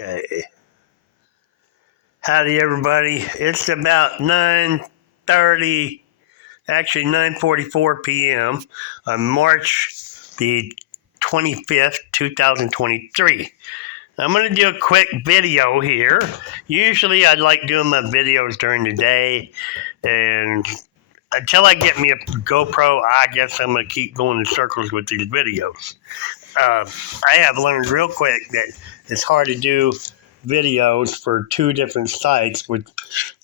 Okay. Howdy, everybody. It's about 9:30, actually 9:44 p.m. on March the 25th, 2023. I'm going to do a quick video here. Usually I like doing my videos during the day, and until I get me a GoPro, I guess I'm going to keep going in circles with these videos. I have learned real quick that it's hard to do videos for two different sites with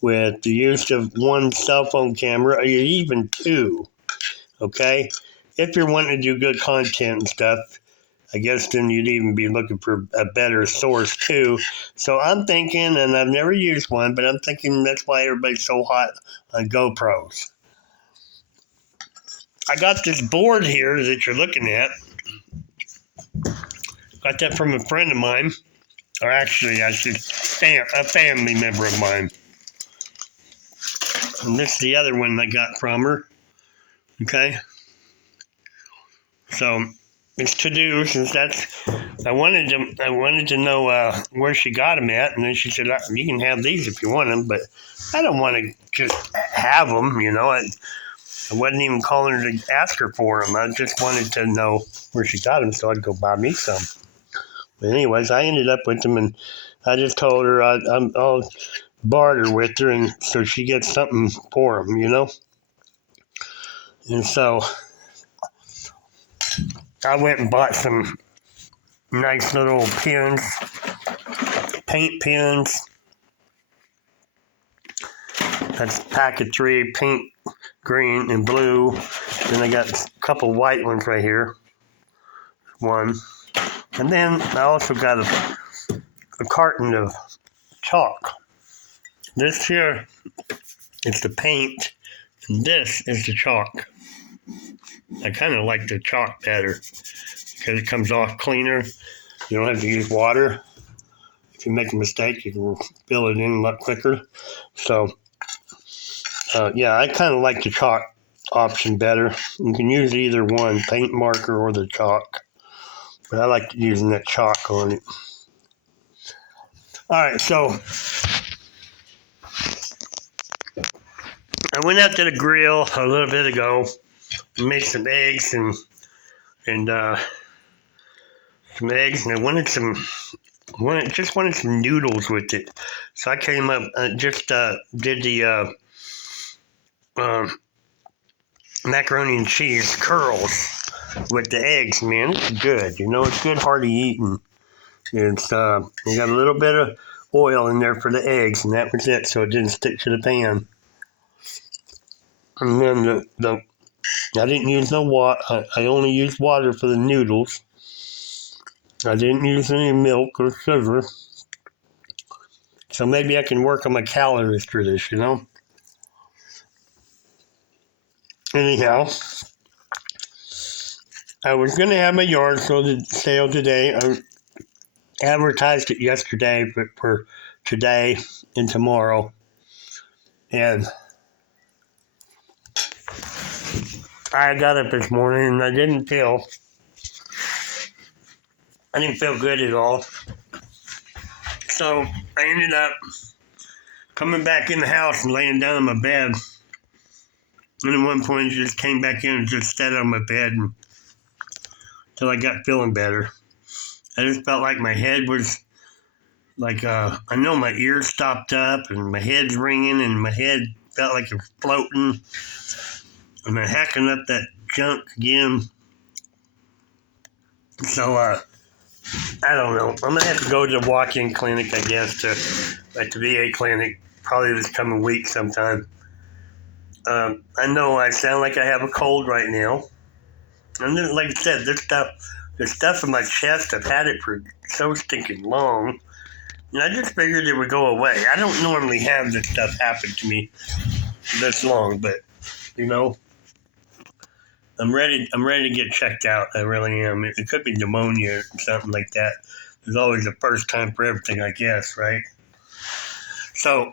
the use of one cell phone camera or even two. Okay, if you're wanting to do good content and stuff, I guess then you'd even be looking for a better source too. So I'm thinking, and I've never used one, but I'm thinking that's why everybody's so hot on GoPros. I got this board here that you're looking at. Got that from a friend of mine, or actually, I should say a family member of mine. And this is the other one I got from her. Okay, so it's to do since that's. I wanted to know where she got them at, and then she said you can have these if you want them, but I don't want to just have them. I wasn't even calling her to ask her for them. I just wanted to know where she got them, so I'd go buy me some. But anyways, I ended up with them, and I just told her I'll barter with her, and so she gets something for them, And so I went and bought some nice little pens, paint pens. That's a pack of 3, pink, green, and blue. Then I got a couple white ones right here. One. And then I also got a carton of chalk. This here is the paint, and this is the chalk. I kind of like the chalk better because it comes off cleaner. You don't have to use water. If you make a mistake, you can fill it in a lot quicker. So, I kind of like the chalk option better. You can use either one, paint marker or the chalk. But I like using that chalk on it. All right, so I went out to the grill a little bit ago and made some eggs and some eggs, and I just wanted some noodles with it. So I came up, did the macaroni and cheese curls with the eggs. Man, it's good. It's good, hearty eating. It's you got a little bit of oil in there for the eggs, and that was it, so it didn't stick to the pan. And then I didn't use no water. I only used water for the noodles. I didn't use any milk or sugar. So maybe I can work on my calories for this, Anyhow, I was going to have my yard sale today. I advertised it yesterday, but for today and tomorrow. And I got up this morning and I didn't feel good at all. So I ended up coming back in the house and laying down on my bed. And at one point, I just came back in and just sat on my bed until I got feeling better. I just felt like my head was like, I know my ears stopped up and my head's ringing and my head felt like it was floating. And I'm hacking up that junk again. So, I don't know. I'm going to have to go to the walk-in clinic, I guess, at the VA clinic, probably this coming week sometime. I know I sound like I have a cold right now. And then, like I said, the stuff in my chest, I've had it for so stinking long. And I just figured it would go away. I don't normally have this stuff happen to me this long, but, I'm ready to get checked out. I really am. It could be pneumonia or something like that. There's always a first time for everything, I guess, right? So,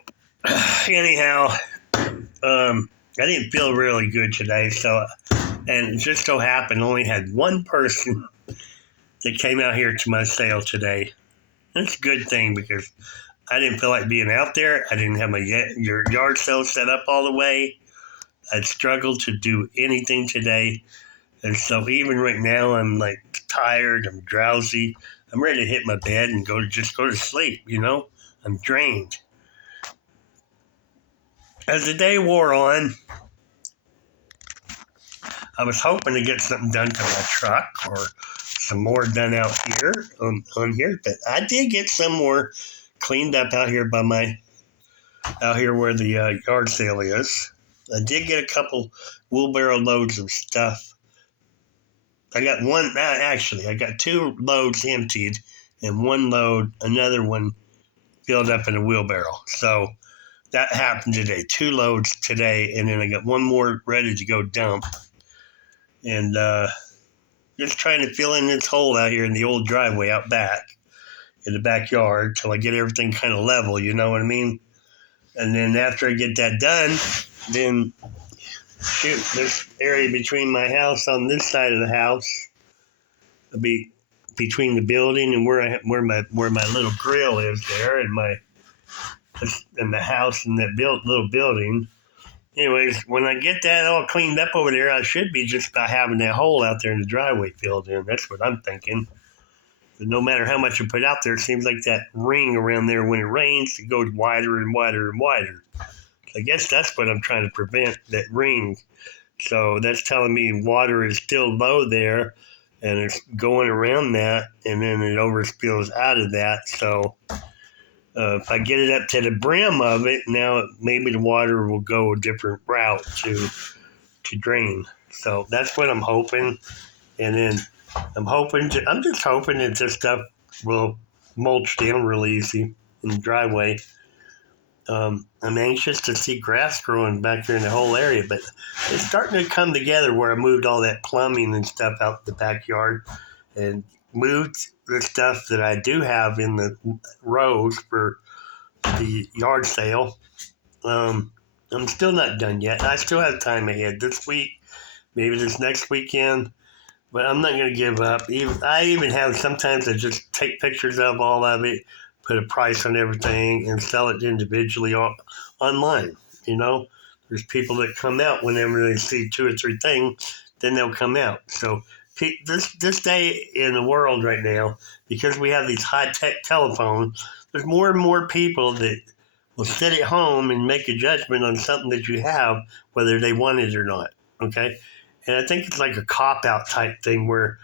anyhow, I didn't feel really good today, and it just so happened I only had one person that came out here to my sale today. It's a good thing because I didn't feel like being out there. I didn't have my your yard sale set up all the way. I struggled to do anything today. And so even right now, I'm like tired. I'm drowsy. I'm ready to hit my bed and just go to sleep. I'm drained. As the day wore on, I was hoping to get something done to my truck or some more done out here on here, but I did get some more cleaned up out here out here where the yard sale is. I did get a couple wheelbarrow loads of stuff. I got I got 2 loads emptied and another one filled up in a wheelbarrow. So that happened today. 2 loads today, and then I got one more ready to go dump. And just trying to fill in this hole out here in the old driveway out back, in the backyard, till I get everything kind of level, you know what I mean? And then after I get that done, then this area between my house on this side of the house, will be between the building and where my little grill is there, and the house and that little building. Anyways, when I get that all cleaned up over there, I should be just about having that hole out there in the driveway filled in. That's what I'm thinking. But no matter how much you put out there, it seems like that ring around there, when it rains, it goes wider and wider and wider. I guess that's what I'm trying to prevent, that ring. So that's telling me water is still low there, and it's going around that, and then it overspills out of that. So if I get it up to the brim of it, now maybe the water will go a different route to drain. So that's what I'm hoping. And then I'm just hoping that this stuff will mulch down real easy in the driveway. I'm anxious to see grass growing back there in the whole area, but it's starting to come together where I moved all that plumbing and stuff out the backyard and moved the stuff that I do have in the rows for the yard sale. I'm still not done yet. I still have time ahead this week, maybe this next weekend, but I'm not going to give up. I even have sometimes I just take pictures of all of it, put a price on everything, and sell it individually online. There's people that come out whenever they see 2 or 3 things, then they'll come out. So this day in the world right now, because we have these high-tech telephones, there's more and more people that will sit at home and make a judgment on something that you have, whether they want it or not, okay? And I think it's like a cop-out type thing where,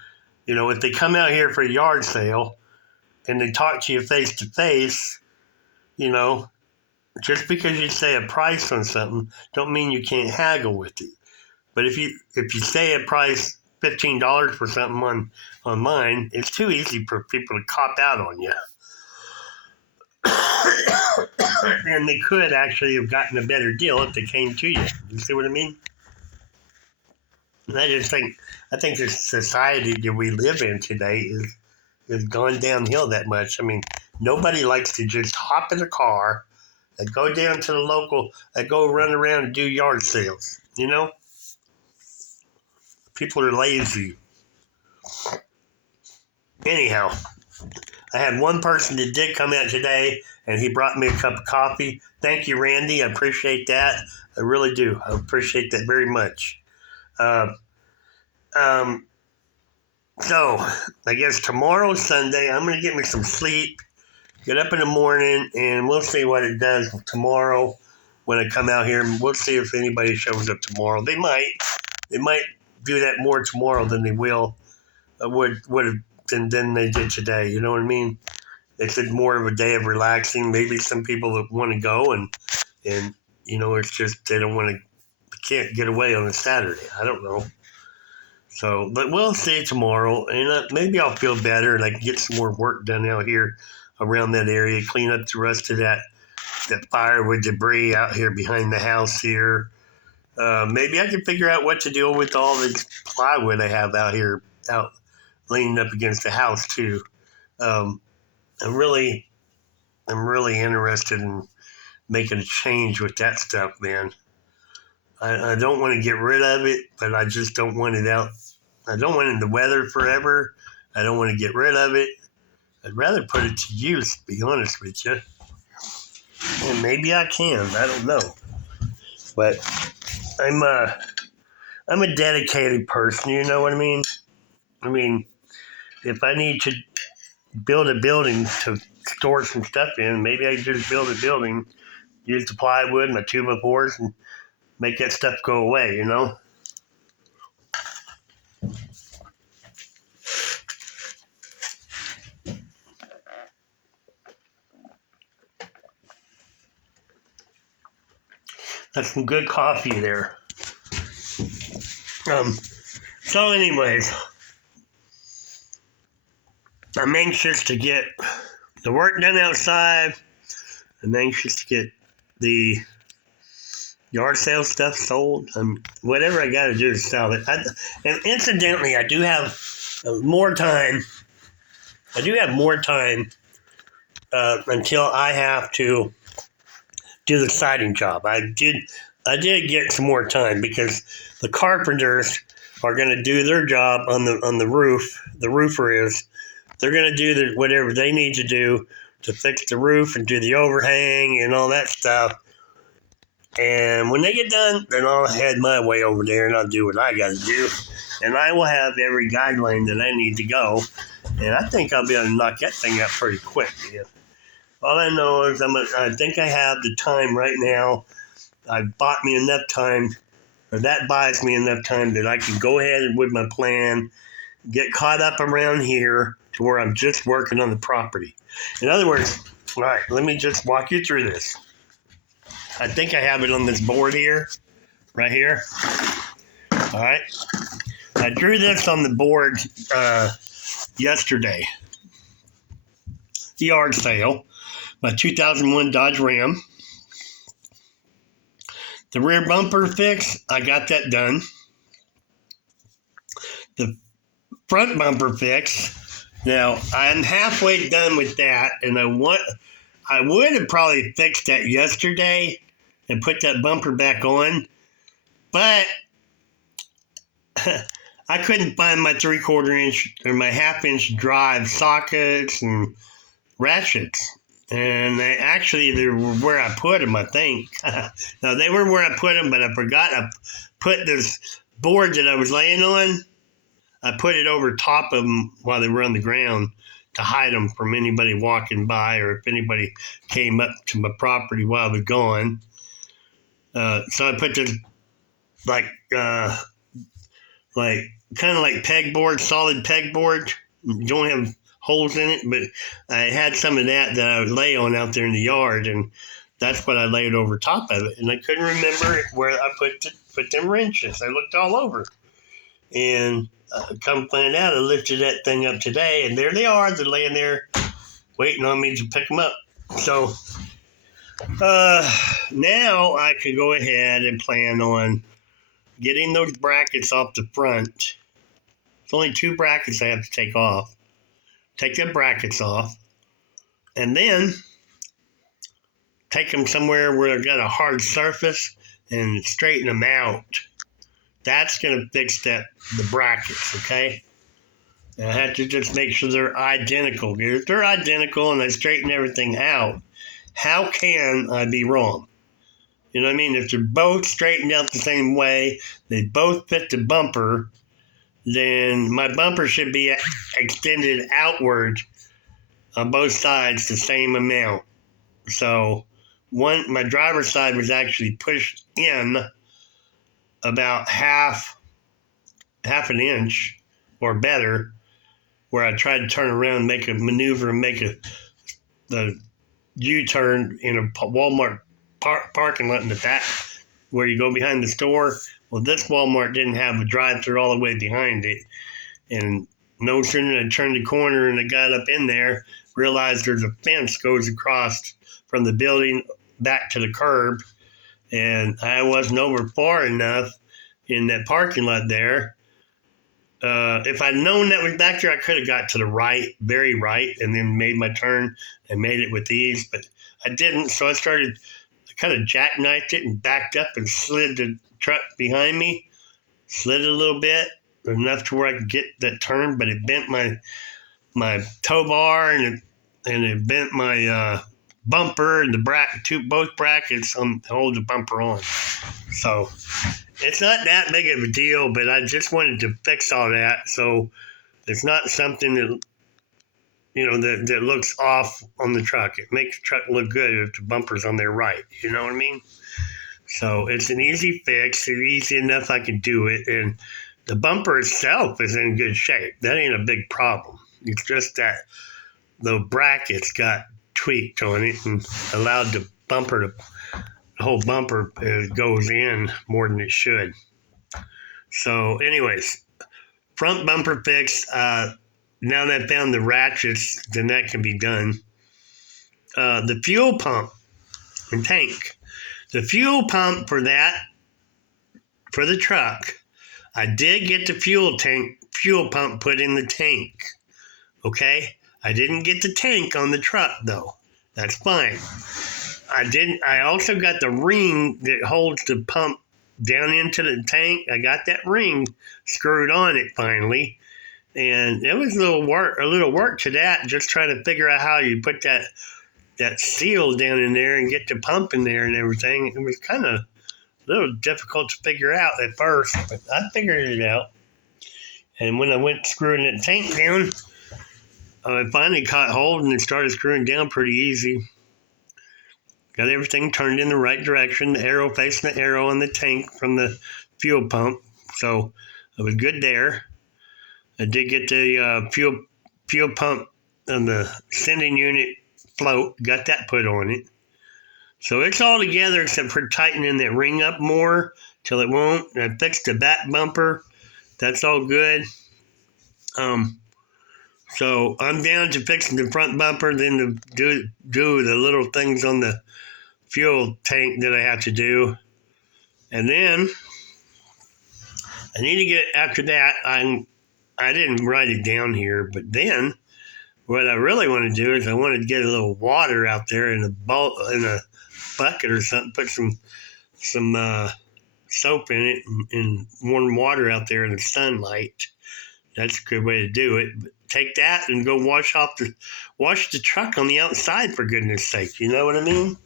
if they come out here for a yard sale and they talk to you face-to-face, just because you say a price on something don't mean you can't haggle with it. But if you say a price $15 for something online, it's too easy for people to cop out on you. And they could actually have gotten a better deal if they came to you. You see what I mean? And I think the society that we live in today is gone downhill that much. I mean, nobody likes to just hop in a car and go down to the local and go run around and do yard sales. People are lazy. Anyhow, I had one person that did come out today, and he brought me a cup of coffee. Thank you, Randy. I appreciate that. I really do. I appreciate that very much. So, I guess tomorrow's Sunday. I'm going to get me some sleep, get up in the morning, and we'll see what it does tomorrow when I come out here. We'll see if anybody shows up tomorrow. They might do that more tomorrow than they would have than they did today. You know what I mean? They said more of a day of relaxing. Maybe some people that want to go and it's just they can't get away on a Saturday. I don't know. So, but we'll see tomorrow, and maybe I'll feel better and I can get some more work done out here around that area, clean up the rest of that firewood debris out here behind the house here. Maybe I can figure out what to do with all this plywood I have out here, leaning up against the house too. I'm really interested in making a change with that stuff, man. I don't want to get rid of it, but I just don't want it out. I don't want it in the weather forever. I don't want to get rid of it. I'd rather put it to use, to be honest with you. And maybe I can. I don't know. But I'm a I'm a dedicated person. You know what I mean? I mean, if I need to build a building to store some stuff in, maybe I just build a building, use the plywood, my 2x4s, and make that stuff go away. You know? That's some good coffee there. So, anyways, I'm anxious to get the work done outside. I'm anxious to get the yard sale stuff sold. Whatever I got to do to sell it. And incidentally, I do have more time. I do have more time until I have to do the siding job. I did get some more time because the carpenters are going to do their job on the roof. The roofer is. They're going to do whatever they need to do to fix the roof and do the overhang and all that stuff. And when they get done, then I'll head my way over there and I'll do what I got to do. And I will have every guideline that I need to go. And I think I'll be able to knock that thing out pretty quick. Yeah. All I know is I think I have the time right now. I bought me enough time, or that buys me enough time that I can go ahead with my plan, get caught up around here to where I'm just working on the property. In other words, all right, let me just walk you through this. I think I have it on this board here, right here. All right. I drew this on the board yesterday. The yard sale. My 2001 Dodge Ram. The rear bumper fix, I got that done. The front bumper fix, now I'm halfway done with that, and I would have probably fixed that yesterday and put that bumper back on, but I couldn't find my 3/4 inch or my 1/2 inch drive sockets and ratchets. And they were where I put them, I think. No, they were where I put them, but I forgot I put this board that I was laying on. I put it over top of them while they were on the ground to hide them from anybody walking by or if anybody came up to my property while I was gone. So I put this like kind of like pegboard, solid pegboard. Don't have holes in it, but I had some of that I would lay on out there in the yard, and that's what I laid over top of it. And I couldn't remember where I put them wrenches. I looked all over, and come find out, I lifted that thing up today, and there they are. They're laying there, waiting on me to pick them up. So now I can go ahead and plan on getting those brackets off the front. It's only 2 brackets I have to take off. Take the brackets off, and then take them somewhere where they've got a hard surface and straighten them out. That's going to fix the brackets, okay? And I have to just make sure they're identical. If they're identical and I straighten everything out, how can I be wrong? You know what I mean? If they're both straightened out the same way, they both fit the bumper, then my bumper should be extended outward on both sides the same amount. So my driver's side was actually pushed in about half an inch or better, where I tried to turn around, make a maneuver, and make the U-turn in a Walmart parking lot in the back where you go behind the store. Well, this Walmart didn't have a drive-through all the way behind it. And no sooner than I turned the corner and I got up in there, realized there's a fence goes across from the building back to the curb. And I wasn't over far enough in that parking lot there. If I'd known that was back there, I could have got to the right, very right, and then made my turn and made it with ease. But I didn't, so I kind of jackknifed it and backed up and slid the truck behind me, slid it a little bit, enough to where I could get that turn, but it bent my tow bar, and it bent my bumper and both brackets to hold the bumper on. So it's not that big of a deal, but I just wanted to fix all that so it's not something that that looks off on the truck. It makes the truck look good if the bumper's on there right. You know what I mean? So it's an easy fix. It's easy enough I can do it, and the bumper itself is in good shape. That ain't a big problem. It's just that the brackets got tweaked on it and allowed the whole bumper goes in more than it should. So, anyways, front bumper fix. Now that I found the ratchets, then that can be done. The fuel pump and tank. The fuel pump for the truck, I did get the fuel pump put in the tank. Okay? I didn't get the tank on the truck though. That's fine. I also got the ring that holds the pump down into the tank. I got that ring screwed on it finally. And it was a little work to that, just trying to figure out how you put that seal down in there and get the pump in there and everything. It was kind of a little difficult to figure out at first, but I figured it out. And when I went screwing that tank down, I finally caught hold and it started screwing down pretty easy. Got everything turned in the right direction, the arrow facing the arrow on the tank from the fuel pump. So I was good there. I did get the fuel pump and the sending unit float, got that put on it. So it's all together except for tightening that ring up more till it won't. I fixed the back bumper. That's all good. So I'm down to fixing the front bumper, then to do the little things on the fuel tank that I have to do. And then I need to get, after that, I didn't write it down here, but then what I really want to do is I want to get a little water out there in a bucket or something, put some soap in it and warm water out there in the sunlight. That's a good way to do it. But take that and go wash the truck on the outside, for goodness sake. You know what I mean?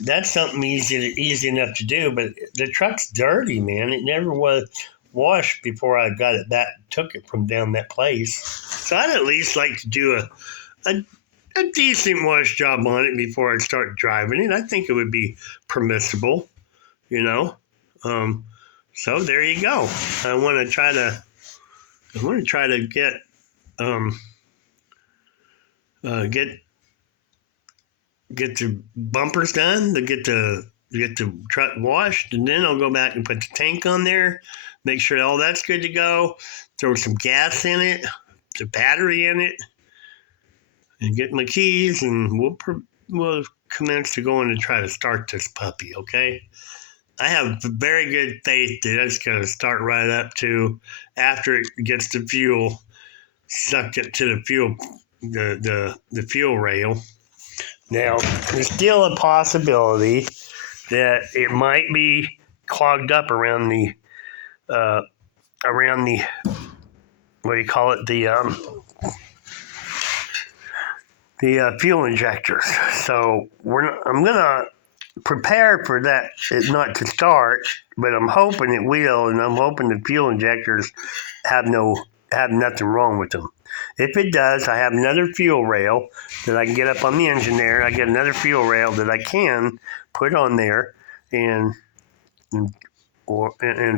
That's something easy enough to do, but the truck's dirty, man. It never was washed before I got it back, took it from down that place. So I'd at least like to do a decent wash job on it before I start driving it. I think it would be permissible, So there you go. I want to try to get the bumpers done, to get the truck washed, and then I'll go back and put the tank on there, make sure all that's good to go, throw some gas in it, the battery in it, and get my keys, and we'll commence to going to try to start this puppy, okay? I have very good faith that it's going to start right up to after it gets the fuel sucked it to the fuel, the fuel rail. Now, there's still a possibility that it might be clogged up around the what do you call it, the fuel injectors. So I'm gonna prepare for that, it not to start, but I'm hoping it will, and I'm hoping the fuel injectors have nothing wrong with them. If it does, I have another fuel rail that I can get up on the engine there. I get another fuel rail that I can put on there and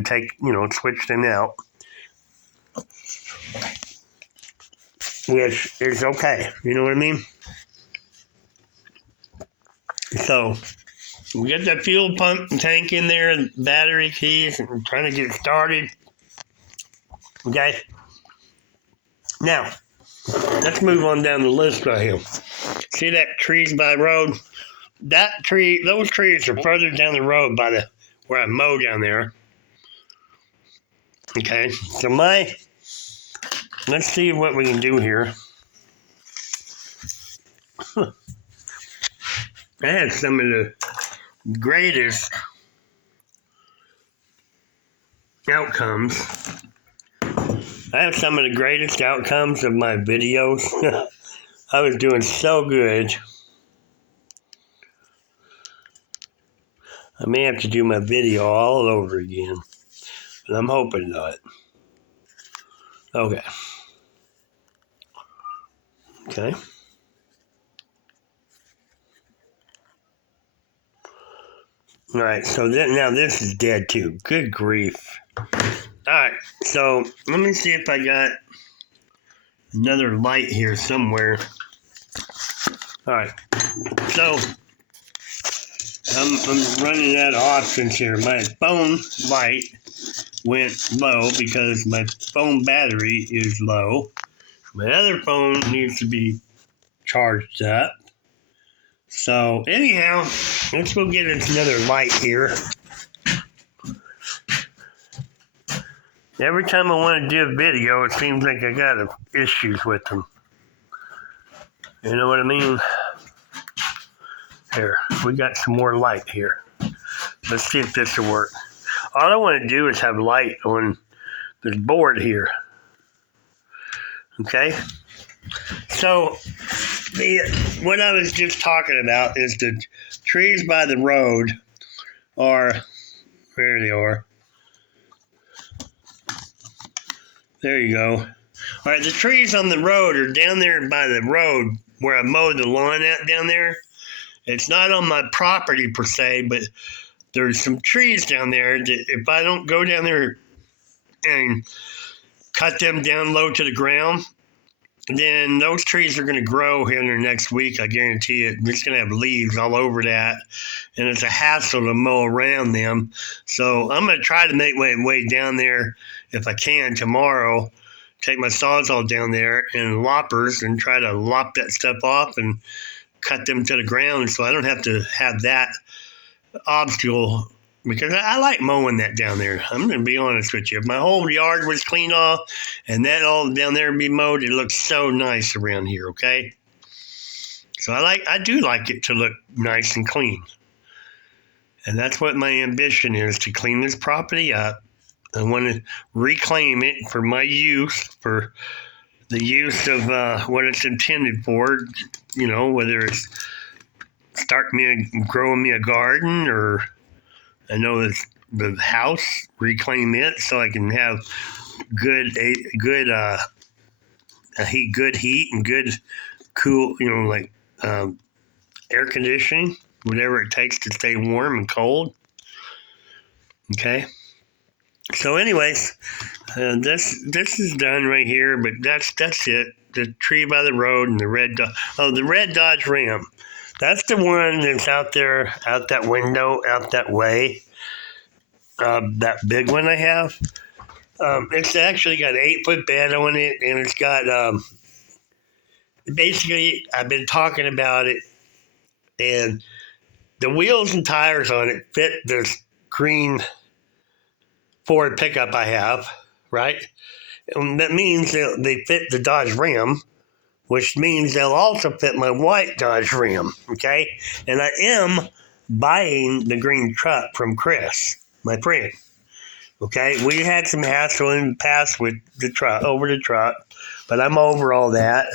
take, switch them out, which is okay. You know what I mean? So we get that fuel pump and tank in there, and battery keys, and trying to get it started. Okay. Now, let's move on down the list right here. See that trees by the road? Those trees are further down the road by where I mow down there. Okay, so let's see what we can do here. I had some of the greatest outcomes I have some of the greatest outcomes of my videos. I was doing so good. I may have to do my video all over again, but I'm hoping not. Okay. Okay. All right, so now this is dead too. Good grief. All right, so let me see if I got another light here somewhere. All right, so I'm running out of options here. My phone light went low because my phone battery is low. My other phone needs to be charged up. So anyhow, let's go get another light here. Every time I want to do a video, it seems like I got issues with them. You know what I mean? Here, we got some more light here. Let's see if this will work. All I want to do is have light on this board here. Okay? So, what I was just talking about is the trees by the road are, where they are. There you go. All right, the trees on the road are down there by the road where I mowed the lawn at down there. It's not on my property per se, but there's some trees down there that if I don't go down there and cut them down low to the ground, then those trees are going to grow here in the next week. I guarantee it. It's going to have leaves all over that, and it's a hassle to mow around them. So I'm going to try to make my way down there if I can tomorrow. Take my Sawzall down there and loppers and try to lop that stuff off and cut them to the ground so I don't have to have that obstacle, because I like mowing that down there. I'm going to be honest with you. If my whole yard was cleaned off and that all down there be mowed, it looks so nice around here, okay? So I do like it to look nice and clean. And that's what my ambition is, to clean this property up. I want to reclaim it for my use, for the use of what it's intended for, you know, whether it's growing me a garden, or I know it's the house, reclaim it so I can have good heat and good cool, you know, like air conditioning, whatever it takes to stay warm and cold. Okay. So, anyways, this is done right here, but that's it. The tree by the road and the red Dodge Ram. That's the one that's out there, out that window, out that way. That big one I have. It's actually got an 8-foot bed on it, and it's got basically, I've been talking about it, and the wheels and tires on it fit this green Ford pickup I have, right? And that means they fit the Dodge Ram, which means they'll also fit my white Dodge Ram, okay? And I am buying the green truck from Chris, my friend, okay? We had some hassle in the past with the truck, but I'm over all that.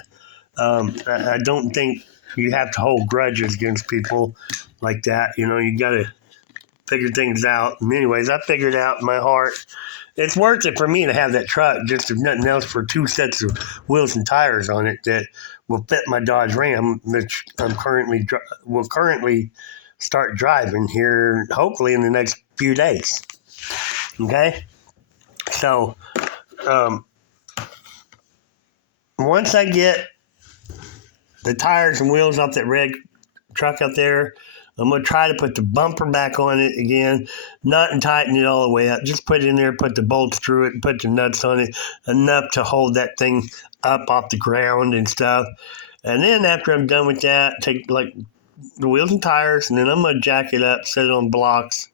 I don't think you have to hold grudges against people like that. You know, you got to figure things out. And anyways, I figured out in my heart, it's worth it for me to have that truck, just if nothing else, for 2 sets of wheels and tires on it that will fit my Dodge Ram, which will currently start driving here, hopefully in the next few days. Okay? So, once I get the tires and wheels off that red truck out there, I'm going to try to put the bumper back on it again, not and tighten it all the way up. Just put it in there, put the bolts through it, and put the nuts on it, enough to hold that thing up off the ground and stuff. And then after I'm done with that, take like the wheels and tires, and then I'm going to jack it up, set it on blocks,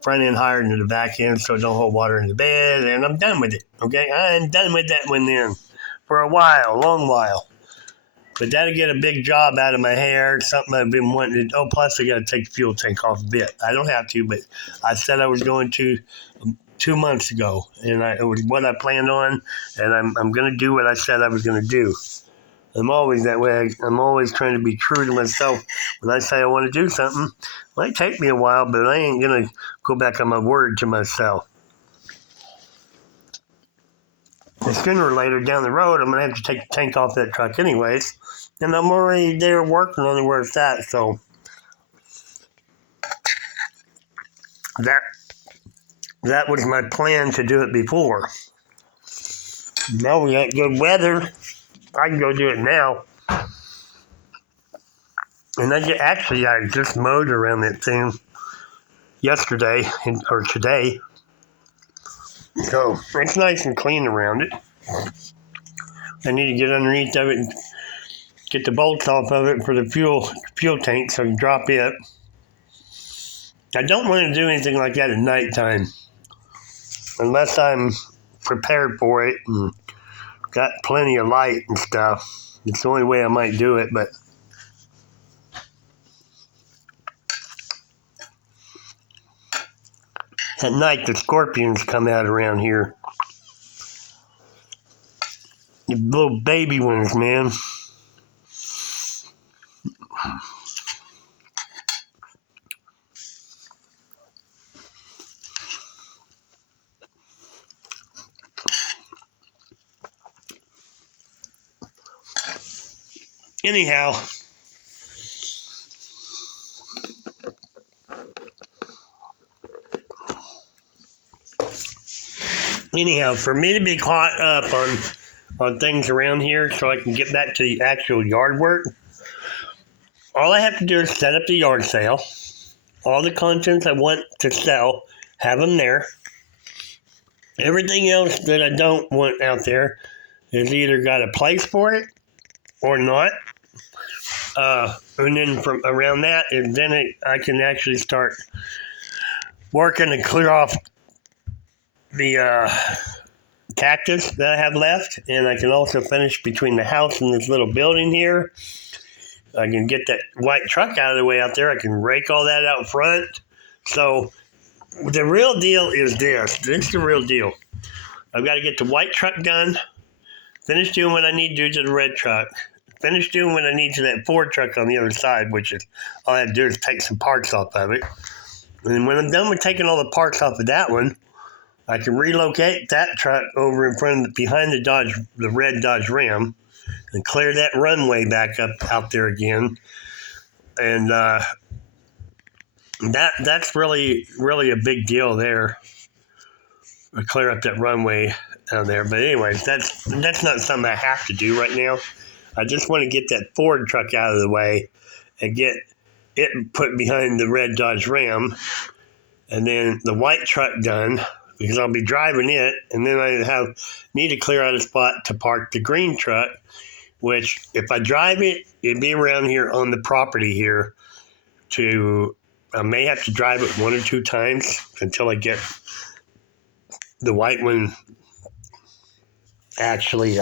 front end higher than the back end so it don't hold water in the bed, and I'm done with it, okay? I'm done with that one then for a while, long while. But that'll get a big job out of my hair, something I've been wanting to. Oh, plus I got to take the fuel tank off a bit. I don't have to, but I said I was going to 2 months ago, and it was what I planned on, and I'm going to do what I said I was going to do. I'm always that way. I'm always trying to be true to myself. When I say I want to do something, it might take me a while, but I ain't going to go back on my word to myself. And sooner or later down the road, I'm going to have to take the tank off that truck anyways, and I'm already there working on where it's at, so that was my plan to do it before. Now we got good weather. I can go do it now. And I just mowed around that thing yesterday or today. So it's nice and clean around it. I need to get underneath of it and get the bolts off of it for the fuel tank so I can drop it. I don't want to do anything like that at nighttime unless I'm prepared for it and got plenty of light and stuff. It's the only way I might do it, but at night the scorpions come out around here. The little baby ones, man. Anyhow, for me to be caught up on things around here so I can get back to the actual yard work, all I have to do is set up the yard sale. All the contents I want to sell, have them there. Everything else that I don't want out there is either got a place for it or not. And then from around that, I can actually start working to clear off the cactus that I have left, and I can also finish between the house and this little building here. I can get that white truck out of the way out there. I can rake all that out front. So the real deal is this. This is the real deal. I've got to get the white truck done, finish doing what I need to do to the red truck, finish doing what I need to that Ford truck on the other side, which is all I have to do is take some parts off of it. And when I'm done with taking all the parts off of that one, I can relocate that truck over behind the red Dodge Ram, and clear that runway back up out there again. And that's really, really a big deal there. I clear up that runway down there. But anyways, that's not something I have to do right now. I just want to get that Ford truck out of the way and get it put behind the red Dodge Ram, and then the white truck done, because I'll be driving it, and then I need to clear out a spot to park the green truck, which if I drive it, it'd be around here on the property here. I may have to drive it 1 or 2 times until I get the white one actually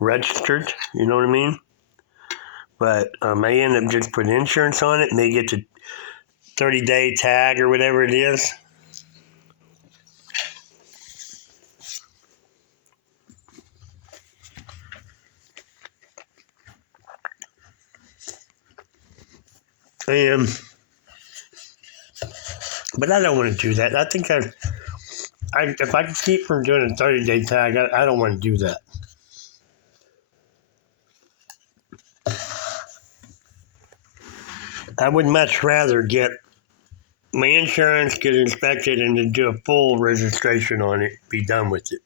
registered, you know what I mean? But I may end up just putting insurance on it, may get the 30-day tag or whatever it is. But I don't want to do that. I think if I can keep from doing a 30-day tag, I don't want to do that. I would much rather get my insurance, get inspected, and to do a full registration on it, be done with it.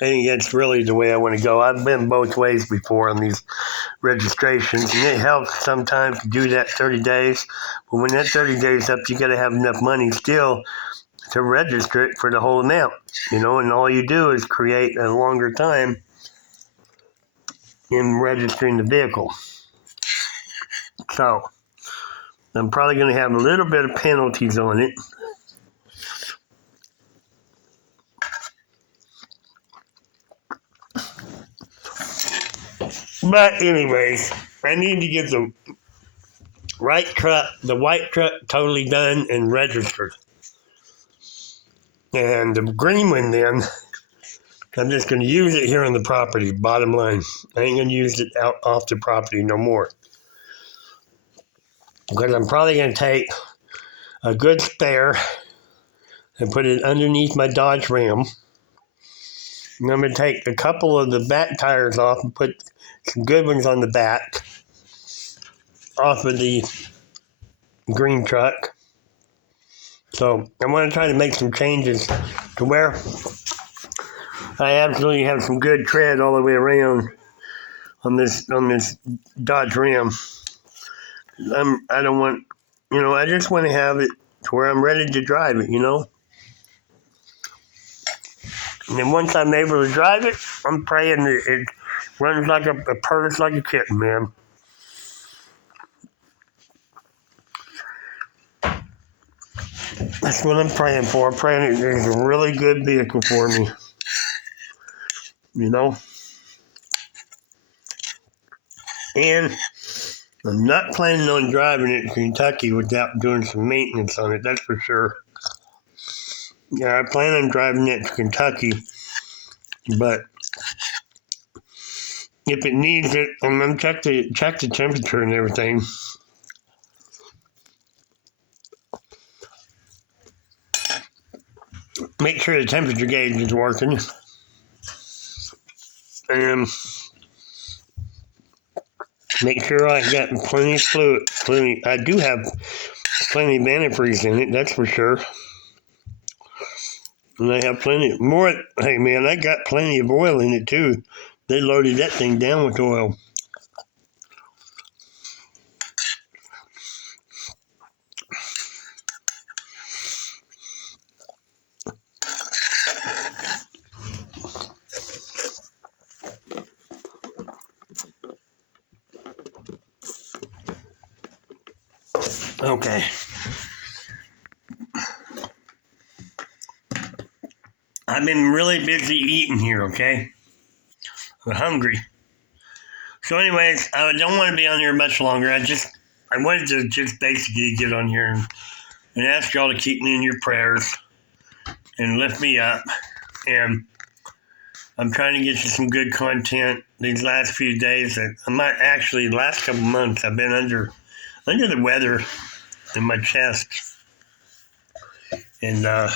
I think that's really the way I want to go. I've been both ways before on these registrations, and it helps sometimes to do that 30 days. But when that 30 days up, you got to have enough money still to register it for the whole amount, and all you do is create a longer time in registering the vehicle. So I'm probably going to have a little bit of penalties on it. But anyways, I need to get the white truck totally done and registered. And the green one then, I'm just going to use it here on the property, bottom line. I ain't going to use it out off the property no more. Because I'm probably going to take a good spare and put it underneath my Dodge Ram. And I'm going to take a couple of the back tires off and put some good ones on the back off of the green truck. So I want to try to make some changes to where I absolutely have some good tread all the way around on this Dodge Ram. I don't want, I just want to have it to where I'm ready to drive it, And then once I'm able to drive it, I'm praying that it runs like purrs like a kitten, man. That's what I'm praying for. I'm praying it's a really good vehicle for me. And I'm not planning on driving it to Kentucky without doing some maintenance on it, that's for sure. Yeah, I plan on driving it to Kentucky, but if it needs it, I'm going to check the temperature and everything. Make sure the temperature gauge is working. And make sure I got plenty of fluid. I do have plenty of antifreeze in it, that's for sure. And I have plenty more. Hey, man, I got plenty of oil in it, too. They loaded that thing down with oil. Okay. I've been really busy eating here, okay? I'm hungry. So anyways, I don't want to be on here much longer. I wanted to just basically get on here and ask y'all to keep me in your prayers and lift me up. And I'm trying to get you some good content these last few days. Last couple months, I've been under the weather in my chest. And I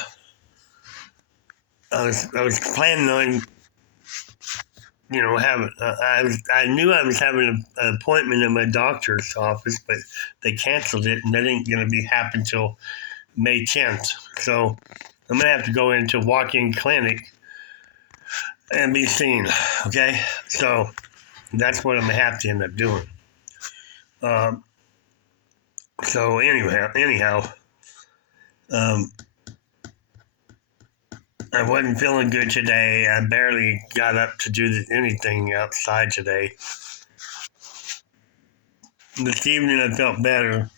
was planning on, having. I knew I was having an appointment in my doctor's office, but they canceled it, and that ain't going to be happen till May 10th. So I'm gonna have to go into a walk-in clinic and be seen. Okay, so that's what I'm gonna have to end up doing. So anyhow. I wasn't feeling good today. I barely got up to do anything outside today. This evening I felt better.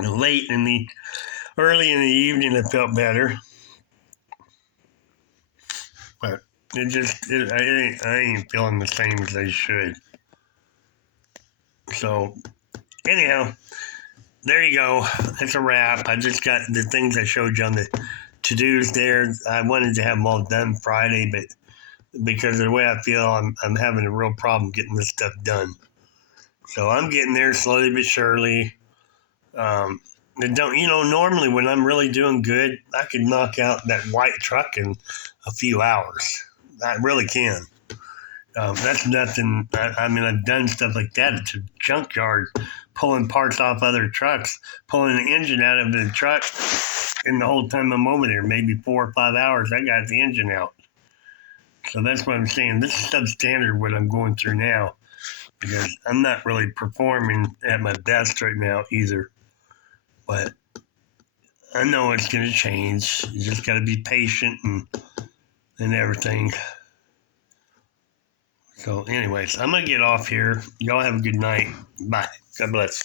Early in the evening I felt better. But I ain't feeling the same as I should. So, anyhow, there you go. That's a wrap. I just got the things I showed you on the to-dos there. I wanted to have them all done Friday, but because of the way I feel, I'm having a real problem getting this stuff done. So I'm getting there slowly but surely. Normally when I'm really doing good, I could knock out that white truck in a few hours. I really can. That's nothing. I've done stuff like that at the junkyard, pulling parts off other trucks, pulling the engine out of the truck. And the whole time I'm over there, maybe 4 or 5 hours, I got the engine out. So that's what I'm saying. This is substandard what I'm going through now, because I'm not really performing at my best right now either. But I know it's going to change. You just got to be patient and everything. So anyways, I'm going to get off here. Y'all have a good night. Bye. God bless.